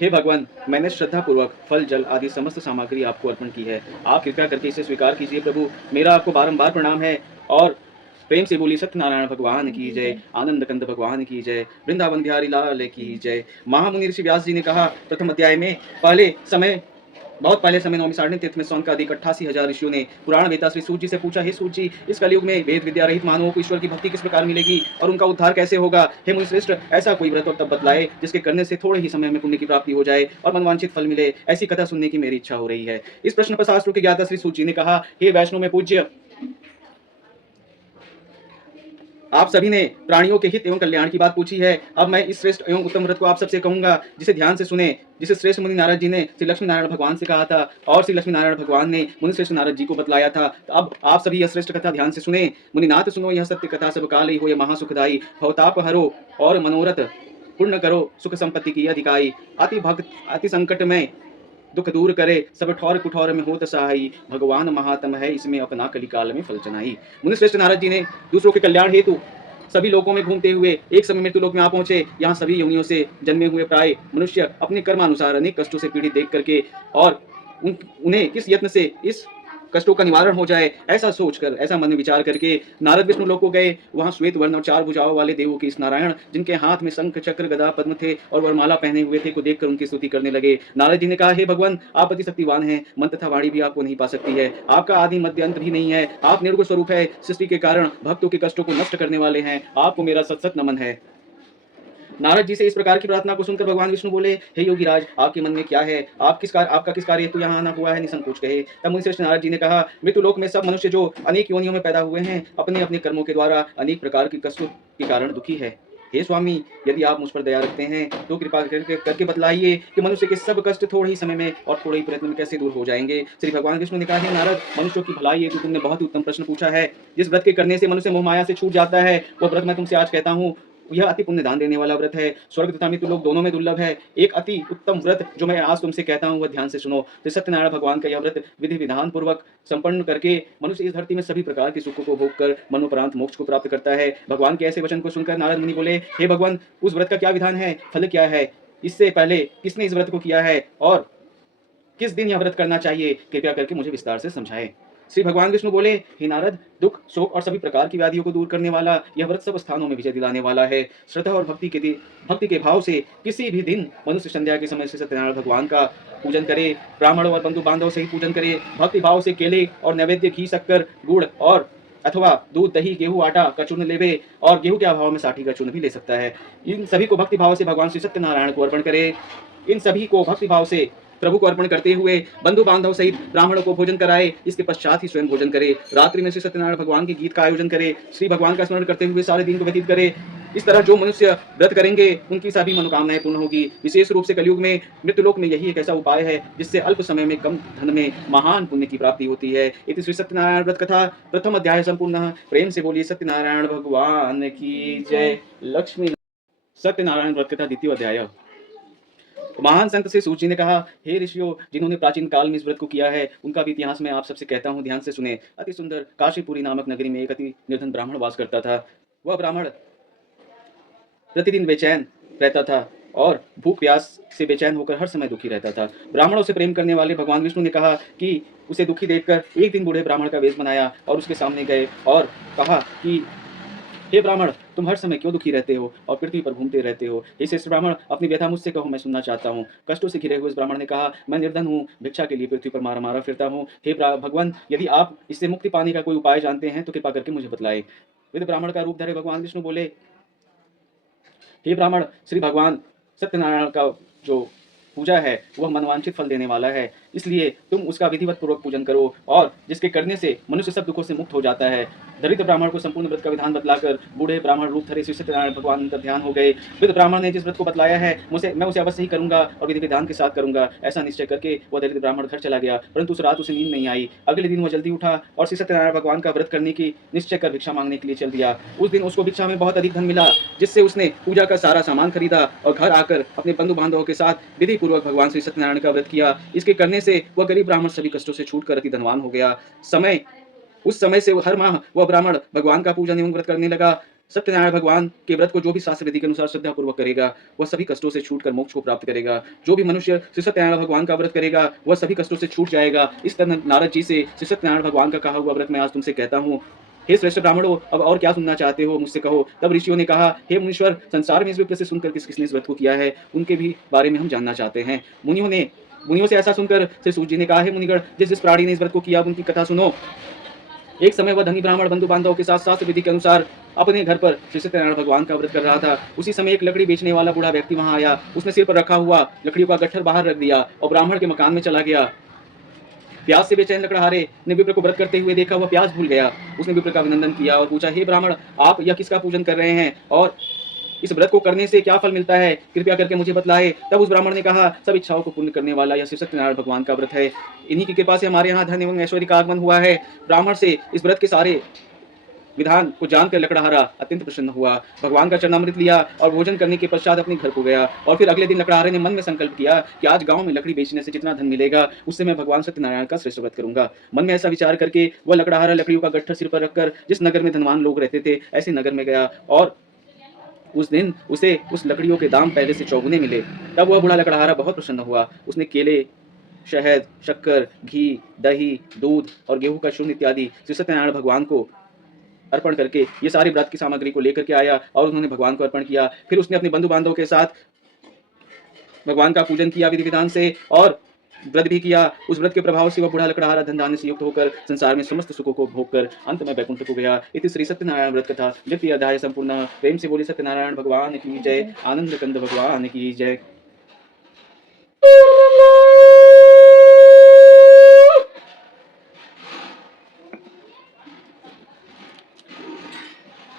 हे भगवान, मैंने श्रद्धापूर्वक फल, जल आदि समस्त सामग्री आपको अर्पण की है। आप कृपया करके इसे स्वीकार कीजिए प्रभु। मेरा आपको बारंबार प्रणाम है। और प्रेम से बोलिए सत्यनारायण भगवान की जय, आनंद कंद भगवान की जय, वृंदावन बिहारी लाल की जय। महामुनि ऋषि व्यास जी ने कहा प्रथम अध्याय में, बहुत पहले समय नवमी सारणी तीर्थ में सौनकादिक 88,000 ऋषियों ने पुराण वेता श्री सूत जी से पूछा, हे सूत जी, इस कलयुग में वेद विद्या रहित मानवों को ईश्वर की भक्ति किस प्रकार मिलेगी और उनका उद्धार कैसे होगा? हे मुनिश्रेष्ठ, ऐसा कोई व्रत और तप बतलाए जिसके करने से थोड़े ही समय में पुण्य की प्राप्ति हो जाए और मनवांछित फल मिले। ऐसी कथा सुनने की मेरी इच्छा हो रही है। इस प्रश्न पर शास्त्रों के ज्ञाता श्री सूत जी ने कहा, हे वैष्णव में पूज्य, आप सभी ने प्राणियों के हित एवं कल्याण की बात पूछी है। अब मैं इस श्रेष्ठ एवं उत्तम व्रत को आप सबसे कहूंगा, जिसे ध्यान से सुने, जिसे श्रेष्ठ मुनि नारद जी ने श्री लक्ष्मी नारायण भगवान से कहा था और श्री लक्ष्मी नारायण भगवान ने मुनि श्रेष्ठ नारद जी को बतलाया था। तो अब आप सभी यह श्रेष्ठ कथा ध्यान से सुने। मुनिनाथ सुनो, यह सत्य कथा सब काल ही हो, यह महासुखदायी, भवताप हरो और मनोरथ पूर्ण करो, सुख संपत्ति की अधिकाई, अति भक्त अति संकट में दुख दूर करे, सब ठौर कुठौर में होत सहाई, भगवान महात्म है, इसमें अपना कलिकाल में फल चनाई। मुनिश्रेष्ठ नारद जी ने दूसरों के कल्याण हेतु सभी लोकों में घूमते हुए एक समय मृत्यु लोक में आ पहुंचे। यहाँ सभी योनियों से जन्मे हुए प्राय मनुष्य अपने कर्मानुसार अनेक कष्टों से पीड़ित देख करके और उन्हें किस यत्न से इस कष्टों का निवारण हो जाए, ऐसा सोचकर, ऐसा मन में विचार करके नारद विष्णु लोक को गए। वहां श्वेत वर्ण और 4 भुजाओं वाले देवों के इस नारायण, जिनके हाथ में शंख चक्र गदा पद्म थे और वरमाला पहने हुए थे, को देखकर उनकी स्तुति करने लगे। नारद जी ने कहा, हे भगवान, आप अति शक्तिवान हैं, मन तथा वाणी भी आपको नहीं पा सकती है, आपका आदि मध्य अंत भी नहीं है, आप निर्गुण स्वरूप है, सृष्टि के कारण भक्तों के कष्टों को नष्ट करने वाले हैं, आपको मेरा सत सत नमन है। नारद जी से इस प्रकार की प्रार्थना को सुनकर भगवान विष्णु बोले, हे योगीराज, आपके मन में क्या है? आपका किस कार्य हेतु यहाँ आना हुआ है? निसंकोच कहे। तब मुनिश्रेष्ठ नारद जी ने कहा, मृत्यु लोक में सब मनुष्य जो अनेक योनियों में पैदा हुए हैं, अपने अपने कर्मों के द्वारा अनेक प्रकार की कष्टों के कारण दुखी है। हे स्वामी, यदि आप मुझ पर दया रखते हैं तो कृपा करके बतलाइए कि मनुष्य के सब कष्ट थोड़े ही समय में और थोड़े ही प्रयत्न में कैसे दूर हो जाएंगे। श्री भगवान विष्णु ने कहा, हे नारद, मनुष्यों की भलाई हेतु तुमने बहुत ही उत्तम प्रश्न पूछा है। जिस व्रत के करने से मनुष्य मोह माया से छूट जाता है, वह व्रत मैं तुमसे आज कहता हूँ। यह अति पुण्य दान देने वाला व्रत है, स्वर्ग तथा मृत्यु लोक दोनों में दुर्लभ है। एक अति उत्तम व्रत जो मैं आज तुमसे कहता हूँ, वह ध्यान से सुनो। तो सत्यनारायण भगवान का यह व्रत विधि विधान पूर्वक संपन्न करके मनुष्य इस धरती में सभी प्रकार के सुखों को भोग कर मनोपरांत मोक्ष को प्राप्त करता है। भगवान के ऐसे वचन को सुनकर नारद मुनि बोले, हे भगवान, उस व्रत का क्या विधान है, फल क्या है, इससे पहले किसने इस व्रत को किया है और किस दिन यह व्रत करना चाहिए, कृपया करके मुझे विस्तार से समझाएं। श्री भगवान विष्णु बोले, हे नारद, दुख, शोक और सभी प्रकार की व्याधियों को दूर करने वाला यह व्रत सब स्थानों में विजय दिलाने वाला है। श्रद्धा और भक्ति के भाव से किसी भी दिन मनुष्य संध्या के समय से सत्यनारायण भगवान का पूजन करे, ब्राह्मण और बंधु बांधव सहित पूजन करे, भक्ति भाव से केले और नैवेद्य, घी, शक्कर, गुड़ और अथवा दूध, दही, गेहूं, आटा का चूर्ण लेवे और गेहूं के अभाव में साठी का चूर्ण भी ले सकता है। इन सभी को भक्ति भाव से भगवान श्री सत्यनारायण को अर्पण करे। इन सभी को भक्ति भाव से प्रभु को अर्पण करते हुए बंधु बांधव सहित ब्राह्मणों को भोजन कराए। इसके पश्चात ही स्वयं भोजन करे। रात्रि में श्री सत्यनारायण भगवान के गीत का आयोजन करे, श्री भगवान का स्मरण करते हुए सारे दिन को व्यतीत करे। इस तरह जो मनुष्य व्रत करेंगे उनकी सभी मनोकामनाएं पूर्ण होगी। विशेष रूप से कलयुग में मृत्युलोक में यही एक ऐसा उपाय है जिससे अल्प समय में कम धन में महान पुण्य की प्राप्ति होती है। इति श्री सत्यनारायण व्रत कथा प्रथम अध्याय संपूर्ण। प्रेम से बोलिए सत्यनारायण भगवान की जय। लक्ष्मी सत्यनारायण व्रत कथा द्वितीय अध्याय। महान संत से सूत जी ने कहा, हे ऋषियों, जिन्होंने प्राचीन काल में इस व्रत को किया है, उनका भी इतिहास मैं आप सबसे कहता हूँ, ध्यान से सुने। अति सुंदर काशीपुरी नामक नगरी में एक अति निर्धन ब्राह्मण वास करता था। वह ब्राह्मण प्रतिदिन बेचैन रहता था और भूख प्यास से बेचैन होकर हर समय दुखी रहता था। ब्राह्मणों से प्रेम करने वाले भगवान विष्णु ने कहा कि उसे दुखी देखकर एक दिन बूढ़े ब्राह्मण का वेश बनाया और उसके सामने गए और कहा कि हे ब्राह्मण, तुम हर समय क्यों दुखी रहते हो और पृथ्वी पर घूमते रहते हो? हे श्रेष्ठ ब्राह्मण, अपनी व्यथा मुझसे कहो, मैं सुनना चाहता हूँ। कष्टों से घिरे हुए इस ब्राह्मण ने कहा, मैं निर्धन हूँ, भिक्षा के लिए पृथ्वी पर मारा मारा फिरता हूँ। हे भगवान, यदि आप इससे मुक्ति पाने का कोई उपाय जानते हैं तो कृपा करके मुझे बतलाएं। वृद्ध ब्राह्मण का रूप धरे भगवान विष्णु बोले, हे ब्राह्मण, श्री भगवान सत्यनारायण का जो पूजा है वह मनवांछित फल देने वाला है, इसलिए तुम उसका विधिवत पूर्वक पूजन करो और जिसके करने से मनुष्य सब दुखों से मुक्त हो जाता है। दरिद्र ब्राह्मण को संपूर्ण व्रत का विधान बतलाकर बूढ़े ब्राह्मण रूप धरे श्री सत्यनारायण भगवान का ध्यान हो गए। वृद्ध ब्राह्मण ने जिस व्रत को बतलाया है मैं उसे अवश्य ही करूंगा और विधि विधान के साथ करूंगा, ऐसा निश्चय करके वह दरिद्र ब्राह्मण घर चला गया। परंतु उस रात उसे नींद नहीं आई। अगले दिन वह जल्दी उठा और श्री सत्यनारायण भगवान का व्रत करने की निश्चय कर भिक्षा मांगने के लिए चल दिया। उस दिन उसको भिक्षा में बहुत अधिक धन मिला, जिससे उसने पूजा का सारा सामान खरीदा और घर आकर अपने बंधु बांधवों के साथ विधि पूर्वक भगवान श्री सत्यनारायण का व्रत किया। इसके करने से वह गरीब ब्राह्मण सभी कष्टों से छूटकर अति धनवान हो गया। उस समय से हर माह वह ब्राह्मण भगवान का पूजन एवं व्रत करने लगा। सत्यनारायण भगवान के व्रत को जो भी शास्त्र विधि के अनुसार श्रद्धापूर्वक करेगा, वह सभी कष्टों से छूटकर मोक्ष को प्राप्त करेगा। जो भी मनुष्य श्री सत्यनारायण भगवान का व्रत करेगा, वह सभी कष्टों से छूट जाएगा। इस तरह नारद जी से श्री सत्यनारायण भगवान का कहा हुआ व्रत मैं आज तुमसे कहता हूँ। हे श्रेष्ठ ब्राह्मणों, अब और क्या सुनना चाहते हो, मुझसे कहो। तब ऋषियों ने कहा, हे मुनीश्वर, संसार में इस विप्र से सुनकर किसने इस व्रत को किया है, उनके भी बारे में हम जानना चाहते हैं। मुनियों से ऐसा सुनकर श्री सूत जी ने कहा, हे मुनिगण, जिस जिस प्राणी ने इस व्रत को किया, उनकी कथा सुनो। एक समय वह धनी ब्राह्मण बंधु बांधवों के साथ शास्त्र विधि के अनुसार अपने घर पर श्री सत्यनारायण भगवान का व्रत कर रहा था। उसी समय एक लकड़ी बेचने वाला बूढ़ा व्यक्ति वहां आया। उसने सिर पर रखा हुआ लकड़ियों का गट्ठर बाहर रख दिया और ब्राह्मण के मकान में चला गया। प्यास से बेचैन लकड़हारे ने विप्र को व्रत करते हुए देखा, वह प्यास भूल गया। उसने विप्र का अभिनंदन किया और पूछा, हे ब्राह्मण, आप यह किसका पूजन कर रहे हैं और इस व्रत को करने से क्या फल मिलता है, कृपया करके मुझे बतलाए। तब उस ब्राह्मण ने कहा, सब इच्छाओं को पूर्ण करने वाला यह श्री सत्यनारायण भगवान का व्रत है। इन्हीं की कृपा से हमारे यहाँ धन एवं ऐश्वर्य का आगमन हुआ है। ब्राह्मण से इस व्रत के सारे विधान को जानकर लकड़हारा अत्यंत प्रसन्न हुआ। भगवान का चरणामृत लिया और भोजन करने के पश्चात अपने घर को गया। और फिर अगले दिन लकड़हारे ने मन में संकल्प किया कि आज गांव में लकड़ी बेचने से जितना धन मिलेगा, उससे मैं भगवान सत्यनारायण का श्रेष्ठ व्रत करूंगा। मन में ऐसा विचार करके वह लकड़हारा लकड़ियों का गट्ठर सिर पर रखकर जिस नगर में धनवान लोग रहते थे, ऐसे नगर में गया और उस दिन उसे उस लकड़ियों के दाम पहले से चौगुने मिले। तब वह बूढ़ा लकड़हारा बहुत प्रसन्न हुआ। उसने केले, शहद, शक्कर, घी, दही, दूध और गेहूं का चूर्ण इत्यादि श्री सत्यनारायण भगवान को अर्पण करके ये सारी व्रत की सामग्री को लेकर के आया और उन्होंने भगवान को अर्पण किया। फिर उसने अपने बंधु बांधवों के साथ भगवान का पूजन किया विधि विधान से और व्रत भी किया। उस व्रत के प्रभाव से वह बूढ़ा लकड़हारा धन धान्य से युक्त होकर संसार में समस्त सुखों को भोग कर अंत में वैकुंठ को गया। इति श्री सत्यनारायण व्रत कथा द्वितीय अध्याय संपूर्ण। प्रेम से बोली सत्यनारायण भगवान की जय, आनंद कंद भगवान की जय।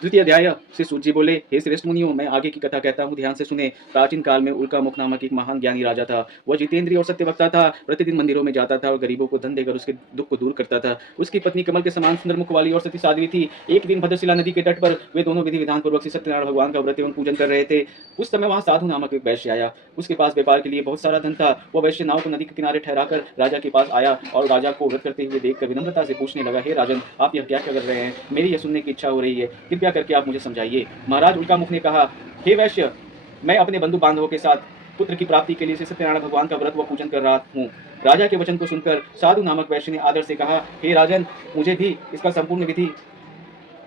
द्वितीय अध्याय। श्री सूत जी बोले, हे श्रेष्ठ मुनियों, मैं आगे की कथा कहता हूँ, ध्यान से सुने। प्राचीन काल में उल्का मुख नामक एक महान ज्ञानी राजा था। वह जितेंद्रिय और सत्यवक्ता था। प्रतिदिन मंदिरों में जाता था और गरीबों को धन देकर उसके दुख को दूर करता था। उसकी पत्नी कमल के समान सुंदर मुख वाली और सती साध्वी थी। एक दिन भद्रशिला नदी के तट पर वे दोनों विधि विधान पूर्वक श्री सत्यनारायण भगवान का व्रत एवं पूजन कर रहे थे। उस समय वहां साधु नामक एक वैश्य आया। उसके पास व्यापार के लिए बहुत सारा धन था। वह वैश्य नाव को नदी के किनारे ठहराकर राजा के पास आया और राजा को व्रत करते हुए देखकर विनम्रता से पूछने लगा, हे राजन, आप यह क्या कर रहे हैं? मेरी यह सुनने की इच्छा हो रही है, कृपया करके आप मुझे समझाइए। महाराज उल्कामुख ने कहा, हे वैश्य, मैं अपने बंधु बांधवों के साथ पुत्र की प्राप्ति के लिए श्री सत्यनारायण भगवान का व्रत व पूजन कर रहा हूँ। राजा के वचन को सुनकर साधु नामक वैश्य ने आदर से कहा, हे राजन, मुझे भी इसका संपूर्ण विधि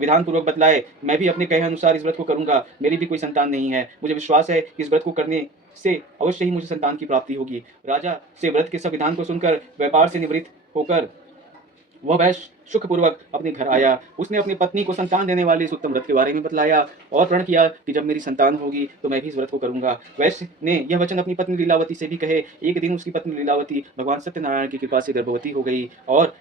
विधान पूर्वक बतलाए। मैं भी अपने कहे अनुसार इस व्रत को करूंगा। मेरी भी कोई संतान नहीं है। मुझे विश्वास है कि इस व्रत को करने से अवश्य ही मुझे संतान की प्राप्ति होगी। राजा से व्रत के सब विधान को सुनकर व्यापार से निवृत्त होकर वह वैश्य सुखपूर्वक अपने घर आया। उसने अपनी पत्नी को संतान देने वाले इस उत्तम व्रत के बारे में बतलाया और प्रण किया कि जब मेरी संतान होगी तो मैं भी इस व्रत को करूंगा। वैश्य ने यह वचन अपनी पत्नी लीलावती से भी कहे। एक दिन उसकी पत्नी लीलावती भगवान सत्यनारायण की कृपा से गर्भवती हो गई और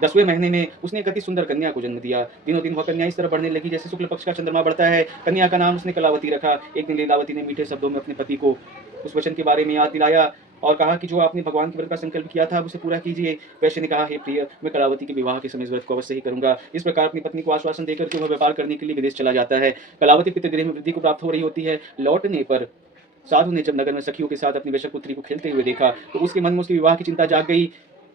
10वें महीने में उसने एक अति सुंदर कन्या को जन्म दिया। दिनों दिन वह कन्या इस तरह बढ़ने लगी जैसे शुक्ल पक्ष का चंद्रमा बढ़ता है। कन्या का नाम उसने कलावती रखा। एक दिन लीलावती ने मीठे शब्दों में अपने पति को उस वचन के बारे में याद दिलाया और कहा कि जो आपने भगवान के व्रत का संकल्प किया था उसे पूरा कीजिए। वैश्य ने कहा, हे प्रिय, मैं कलावती के विवाह के समय इस व्रत को अवश्य ही करूंगा। इस प्रकार अपनी पत्नी को आश्वासन देकर के वह व्यापार करने के लिए विदेश चला जाता है। कलावती पितृगृह में वृद्धि को प्राप्त हो रही होती है। लौटने पर साधु ने जब नगर में सखियों के साथ अपनी वैश्य पुत्री को खेलते हुए देखा तो उसके मन में उसके विवाह की चिंता जाग गई।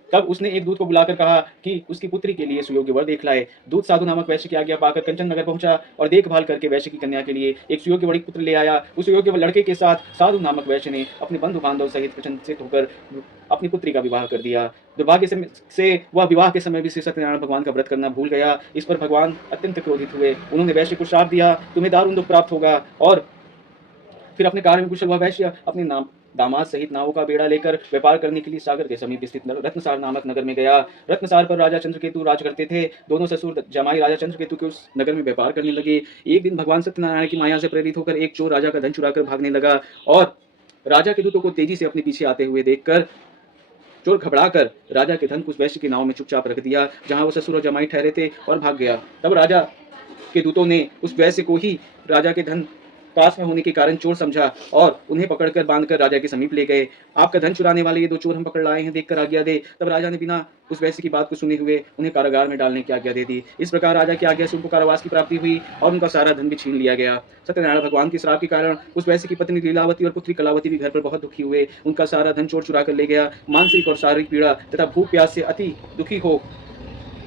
तब उसने एक दूत को बुलाकर कहा कि उसकी पुत्री के लिए सुयोग्य वर देख लाए। दूत साधु नामक वैश्य की आज्ञा पाकर कंचन नगर पहुंचा और देखभाल करके वैश्य की कन्या के लिए एक सुयोग्य वरी पुत्र ले आया। उस सुयोग्य लड़के के साथ साधु नामक वैश्य ने अपने बंधु बांधव सहित प्रशंसित होकर अपनी पुत्री का विवाह कर दिया। दुर्भाग्य से वह विवाह के समय भी श्री सत्यनारायण भगवान का व्रत करना भूल गया। इस पर भगवान अत्यंत क्रोधित हुए। उन्होंने वैश्य को श्राप दिया, तुम्हें दारुण दुख प्राप्त होगा। और फिर अपने कार्य में कुशल हुआ वैश्य अपने दामाद सहित नावों का बेड़ा लेकर व्यापार करने के लिए सागर के समीप स्थित रत्नसार नामक नगर में गया। रत्नसार पर राजा चंद्रकेतु राज करते थे। दोनों ससुर जमाई राजा चंद्रकेतु के उस नगर में व्यापार करने लगे। एक दिन भगवान सत्यनारायण की माया से प्रेरित होकर एक चोर राजा का धन चुराकर भागने लगा और राजा के दूतों को तेजी से अपने पीछे आते हुए देखकर चोर घबराकर राजा के धन को उस वैश्य की नाव में चुपचाप रख दिया जहां वो ससुर और जमाई ठहरे थे और भाग गया। तब राजा के दूतों ने उस वैश्य को ही राजा के धन पास में होने के कारण चोर समझा और उन्हें पकड़कर बांधकर राजा के समीप ले गए। आपका धन चुराने वाले ये दो चोर हम पकड़ लाए हैं, देखकर आज्ञा दे। तब राजा ने बिना उस वैश्य की बात को सुने हुए उन्हें कारागार में डालने की आज्ञा दे दी। इस प्रकार राजा की आज्ञा से उनको कारावास की प्राप्ति हुई और उनका सारा धन भी छीन लिया गया। सत्यनारायण भगवान के श्राप के कारण उस वैश्य की पत्नी लीलावती और पुत्री कलावती भी घर पर बहुत दुखी हुए। उनका सारा धन चोर चुरा कर ले गया। मानसिक और शारीरिक पीड़ा तथा भूख प्यास से अति दुखी हो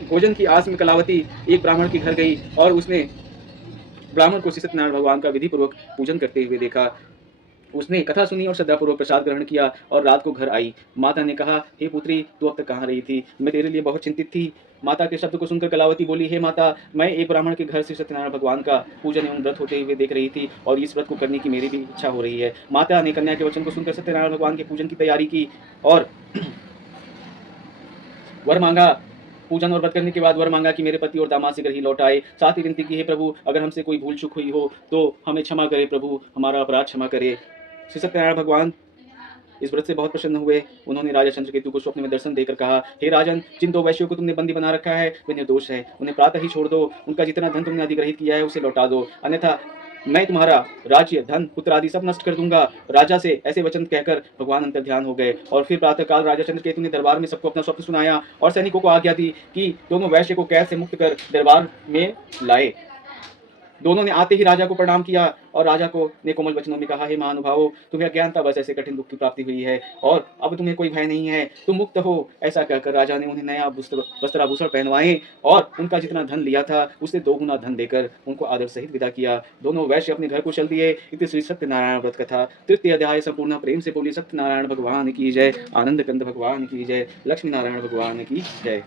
भोजन की आस में कलावती एक ब्राह्मण के घर गई और उसने ब्राह्मण को श्री सत्यनारायण भगवान का विधि पूर्वक पूजन करते हुए देखा। उसने कथा सुनी और श्रद्धापूर्वक प्रसाद ग्रहण किया और रात को घर आई। माता ने कहा, हे पुत्री, तू अब तक कहाँ रही थी? मैं तेरे लिए बहुत चिंतित थी। माता के शब्द को सुनकर कलावती बोली, हे माता, मैं एक ब्राह्मण के घर श्री सत्यनारायण भगवान का पूजन एवं व्रत होते हुए देख रही थी और इस व्रत को करने की मेरी भी इच्छा हो रही है। माता ने कन्या के वचन को सुनकर सत्यनारायण भगवान के पूजन की तैयारी की और वर मांगा। पूजन और व्रत करने के बाद वर मांगा कि मेरे पति और दामाद शीघ्र ही लौट आए। साथ ही विनती की, हे प्रभु, अगर हमसे कोई भूल चूक हुई हो तो हमें क्षमा करे प्रभु, हमारा अपराध क्षमा करे। श्री सत्यनारायण भगवान इस व्रत से बहुत प्रसन्न हुए। उन्होंने राजा चंद्रकेतु को स्वप्न में दर्शन देकर कहा, हे राजन, जिन 2 वैश्यों को तुमने बंदी बना रखा है वे निर्दोष है, उन्हें प्रातः ही छोड़ दो। उनका जितना धन तुमने अधिग्रहित किया है उसे लौटा दो, अन्यथा मैं तुम्हारा राज्य, धन, पुत्र आदि सब नष्ट कर दूंगा। राजा से ऐसे वचन कहकर भगवान अंतर ध्यान हो गए और फिर प्रातःकाल राजा चंद्रकेतु ने दरबार में सबको अपना स्वप्न सुनाया और सैनिकों को आज्ञा दी कि दोनों वैश्य को कैद से मुक्त कर दरबार में लाए। दोनों ने आते ही राजा को प्रणाम किया और राजा को ने कोमल वचनों में कहा, हे महानुभावों, तुम्हें अज्ञानता बस ऐसे कठिन दुख की प्राप्ति हुई है और अब तुम्हें कोई भय नहीं है, तुम मुक्त हो। ऐसा कहकर राजा ने उन्हें नया वस्त्राभूषण पहनवाए और उनका जितना धन लिया था उससे 2 गुना धन देकर उनको आदर सहित विदा किया। दोनों वैश्य अपने घर को चल दिए। इति श्री सत्यनारायण व्रत कथा तृतीय अध्याय संपूर्ण। प्रेम से बोली सत्यनारायण भगवान की जय, आनंद कंद भगवान की जय, लक्ष्मी नारायण भगवान की जय।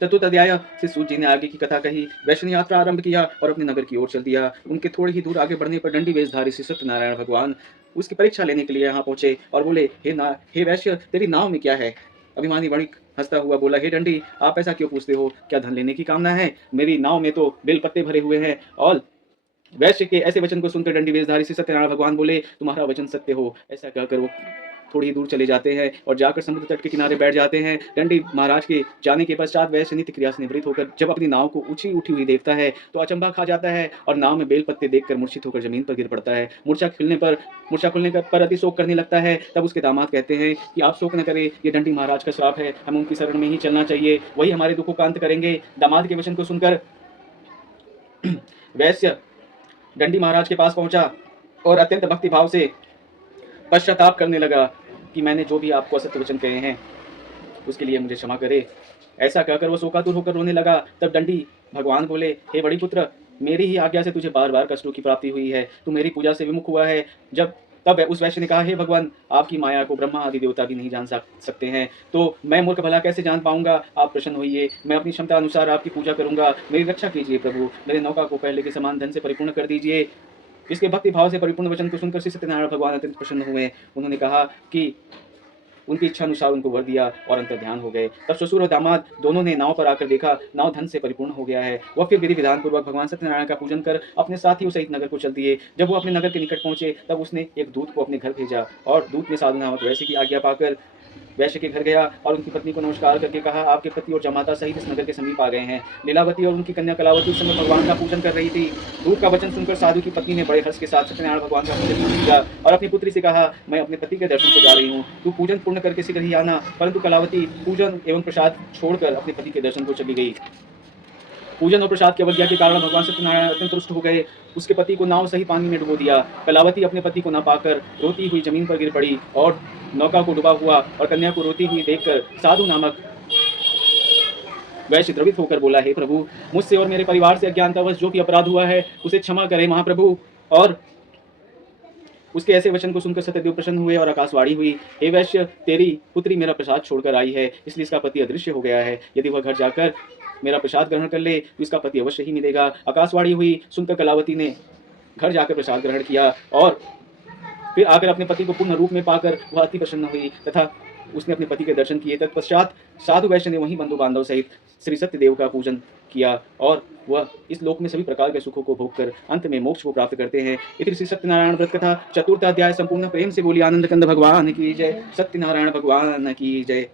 चतुर्थ अध्याय से सूत जी ने आगे की कथा कही। वैश्य ने यात्रा आरंभ किया और अपने नगर की ओर चल दिया। उनके थोड़े ही दूर आगे बढ़ने पर दंडी वेशधारी श्री सत्यनारायण भगवान उसकी परीक्षा लेने के लिए यहाँ पहुंचे और बोले, हे वैश्य, तेरी नाव में क्या है? अभिमानी वणिक हंसता हुआ बोला, हे दंडी, आप ऐसा क्यों पूछते हो? क्या धन लेने की कामना है? मेरी नाव में तो बेलपत्ते भरे हुए हैं। और वैश्य के ऐसे वचन को सुनकर दंडी वेशधारी श्री सत्यनारायण भगवान बोले, तुम्हारा वचन सत्य हो। ऐसा कहकर वो थोड़ी दूर चले जाते हैं और जाकर समुद्र तट के किनारे बैठ जाते हैं। दंडी महाराज के जाने के पश्चात वैश्य नित्य क्रिया से निवृत्त होकर जब अपनी नाव को ऊंची उठी हुई देखता है तो अचंभा खा जाता है और नाव में बेल पत्ते देखकर मूर्छित होकर जमीन पर गिर पड़ता है। मूर्छा खुलने पर अति शोक करने लगता है। तब उसके दामाद कहते हैं कि आप शोक न करें, ये दंडी महाराज का श्राप है, हमें उनकी शरण में ही चलना चाहिए, वही हमारे दुखों का अंत करेंगे। दामाद के वचन को सुनकर वैश्य दंडी महाराज के पास पहुंचा और अत्यंत भक्तिभाव से पश्चाताप करने लगा कि मैंने जो भी आपको असत्य वचन कहे हैं उसके लिए मुझे क्षमा करे। ऐसा कहकर वो शोकातुर होकर रोने लगा। तब दंडी भगवान बोले, हे बड़ी पुत्र, मेरी ही आज्ञा से तुझे बार बार कष्टों की प्राप्ति हुई है, तू मेरी पूजा से विमुख हुआ है। तब उस वैश्य ने कहा, हे भगवान, आपकी माया को ब्रह्मा आदि देवता भी नहीं जान सकते हैं, तो मैं मूर्ख भला कैसे जान पाऊंगा? आप प्रसन्न होइए, मैं अपनी क्षमता अनुसार आपकी पूजा करूंगा, मेरी रक्षा कीजिए प्रभु, मेरे नौका को पहले के समान धन से परिपूर्ण कर दीजिए। इसके भक्ति भाव से परिपूर्ण वचन को सुनकर श्री सत्यनारायण भगवान अत्यंत प्रसन्न हुए। उन्होंने कहा कि उनकी इच्छा अनुसार उनको वर दिया और अंतर ध्यान हो गए। तब ससुर और दामाद दोनों ने नाव पर आकर देखा, नाव धन से परिपूर्ण हो गया है। वह फिर विधि विधान पूर्वक भगवान सत्यनारायण का पूजन कर अपने साथियों सहित नगर को चल दिए। जब वो अपने नगर के निकट पहुंचे तब उसने एक दूत को अपने घर भेजा और दूत ने साधु नामक वैश्य की आज्ञा पाकर वैश्य के घर गया और उनकी पत्नी को नमस्कार करके कहा, आपके पति और जमाता सहित इस नगर के समीप आ गए हैं। लीलावती और उनकी कन्या कलावती उस समय भगवान का पूजन कर रही थी। दूत का वचन सुनकर साधु की पत्नी ने बड़े हर्ष के साथ सत्यनारायण भगवान का पूजन किया और अपनी पुत्री से कहा, मैं अपने पति के दर्शन को जा रही हूँ, तू पूजन पूर्ण करके शीघ्र ही आना। परंतु कलावती पूजन एवं प्रसाद छोड़कर अपने पति के दर्शन को चली गई। पूजन और प्रसाद की अवज्ञा के कारण भगवान सत्यनारायण अत्यंत रुष्ट हो गए। उसके पति को नाव सही पानी में डुबो दिया। कलावती अपने पति को न पाकर रोती हुई जमीन पर गिर पड़ी और नौका को डूबा हुआ और कन्या को रोती हुई देखकर साधु नामक वैश्य द्रवित होकर बोला, हे प्रभु, मुझसे और मेरे परिवार से अज्ञानतावश जो भी अपराध हुआ है उसे क्षमा करे महाप्रभु। और उसके ऐसे वचन को सुनकर सत्यदेव प्रसन्न हुए और आकाशवाणी हुई, हे वैश्य, तेरी पुत्री मेरा प्रसाद छोड़कर आई है, इसलिए इसका पति अदृश्य हो गया है। यदि वह घर जाकर मेरा प्रसाद ग्रहण कर ले तो इसका पति अवश्य ही मिलेगा। आकाशवाणी हुई सुनकर कलावती ने घर जाकर प्रसाद ग्रहण किया और फिर आकर अपने पति को पूर्ण रूप में पाकर वह अति प्रसन्न हुई तथा उसने अपने पति के दर्शन किए। तत्पश्चात साधु वैश्य ने वहीं बंधु बांधव सहित श्री सत्यदेव का पूजन किया और वह इस लोक में सभी प्रकार के सुखों को भोग कर अंत में मोक्ष को प्राप्त करते हैं। इति श्री सत्यनारायण व्रत कथा चतुर्थ अध्याय संपूर्ण। प्रेम से बोली आनंद कंद भगवान की जय, सत्यनारायण भगवान की जय।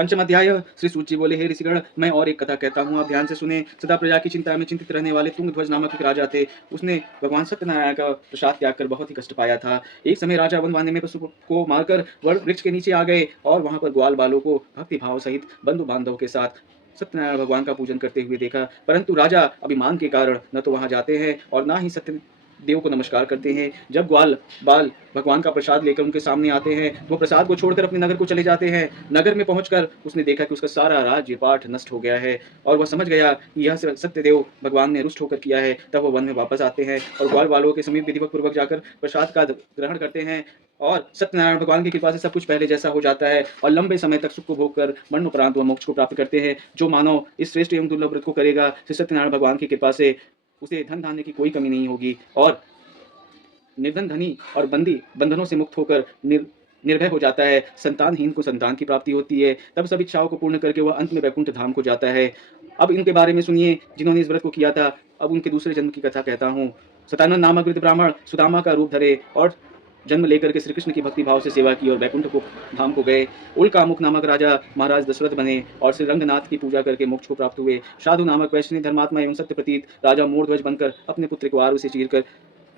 पंचम अध्याय। श्री सूत जी बोले, हे ऋषिगण, मैं और एक कथा कहता हूँ, आप ध्यान से सुने। सदा प्रजा की चिंता में चिंतित रहने वाले तुंगध्वज नामक एक राजा थे। उसने भगवान सत्यनारायण का प्रसाद त्याग कर बहुत ही कष्ट पाया था। एक समय राजा वन बांधने में पशु को मारकर वड़ वृक्ष के नीचे आ गए और वहां पर ग्वाल बालों को भक्ति भाव सहित बंधु बांधवों के साथ सत्यनारायण भगवान का पूजन करते हुए देखा। परंतु राजा अभिमान के कारण न तो वहां जाते हैं और ना ही सत्य देव को नमस्कार करते हैं। जब ग्वाल बाल भगवान का प्रसाद लेकर उनके सामने आते हैं तो वो प्रसाद को छोड़कर अपने नगर को चले जाते हैं। नगर में पहुंचकर उसने देखा कि उसका सारा राज्य पाठ नष्ट हो गया है और वह समझ गया कि यह सत्यदेव भगवान ने रुष्ट होकर किया है। तब वो वन में वापस आते हैं और ग्वाल बालों के समीप विधिवत पूर्वक जाकर प्रसाद का ग्रहण करते हैं और सत्यनारायण भगवान की कृपा से सब कुछ पहले जैसा हो जाता है और लंबे समय तक सुख को भोग कर मरणोपरांत वह मोक्ष को प्राप्त करते हैं। जो मानव इस श्रेष्ठ एवं दुर्लभ व्रत को करेगा, श्री सत्यनारायण भगवान की कृपा से उसे धन धान्य की कोई कमी नहीं होगी और निर्धन धनी और बंधनों से मुक्त होकर निर्भय हो जाता है। संतानहीन को संतान की प्राप्ति होती है। तब सब इच्छाओं को पूर्ण करके वह अंत में वैकुंठ धाम को जाता है। अब इनके बारे में सुनिए जिन्होंने इस व्रत को किया था। अब उनके दूसरे जन्म की कथा कहता हूँ। सतानंद नामक वृद्ध ब्राह्मण सुदामा का रूप धरे और जन्म लेकर के श्री कृष्ण की भक्ति भाव से सेवा की और वैकुंठ को धाम को गए। उल्कामुख नामक राजा महाराज दशरथ बने और श्री रंगनाथ की पूजा करके मोक्ष को प्राप्त हुए। साधु नामक वैष्णव धर्मात्मा एवं सत्य प्रतीत राजा मोरध्वज बनकर अपने पुत्र को आरु से चीरकर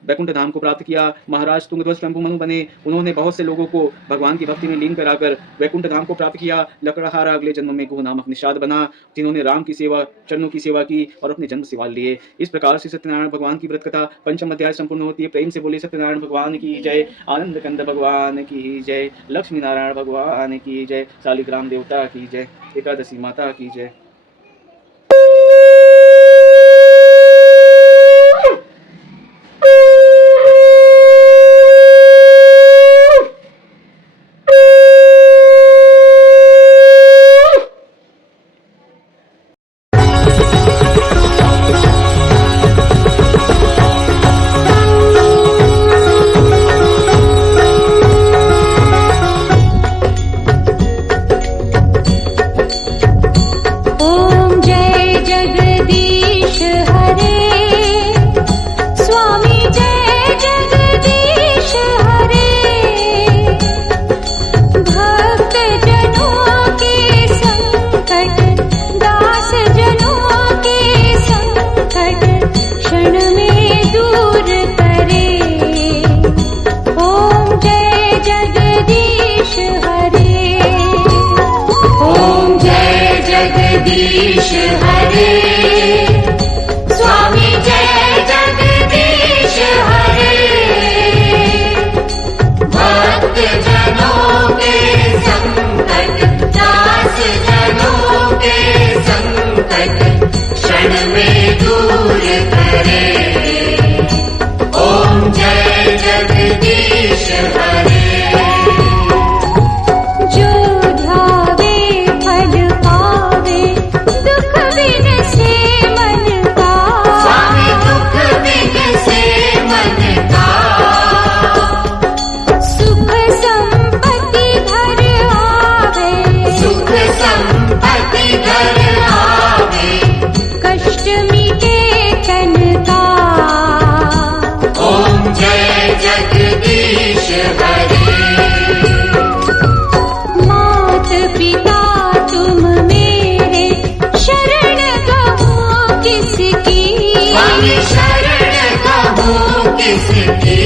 वैकुंठ धाम को प्राप्त किया। महाराज तुंगध्वज स्वयंभू बने। उन्होंने बहुत से लोगों को भगवान की भक्ति में लीन कराकर वैकुंठ धाम को प्राप्त किया। लकड़हारा अगले जन्म में गुह नामक निषाद बना, जिन्होंने राम की सेवा चरणों की सेवा की और अपने जन्म सवाल लिए। इस प्रकार से सत्यनारायण भगवान की व्रत कथा पंचम अध्याय संपूर्ण होती है। प्रेम से बोले सत्यनारायण भगवान की जय, आनंद कंद भगवान की जय, लक्ष्मी नारायण भगवान की जय, शालिग्राम देवता की जय, एकादशी माता की जय। जगदीश हरे, स्वामी जय जगदीश हरे। भक्त जनों के संकट, दास जनों के संकट क्षण में दूर करे। ओम जय जगदीश हरे। शरण कहूँ किसकी,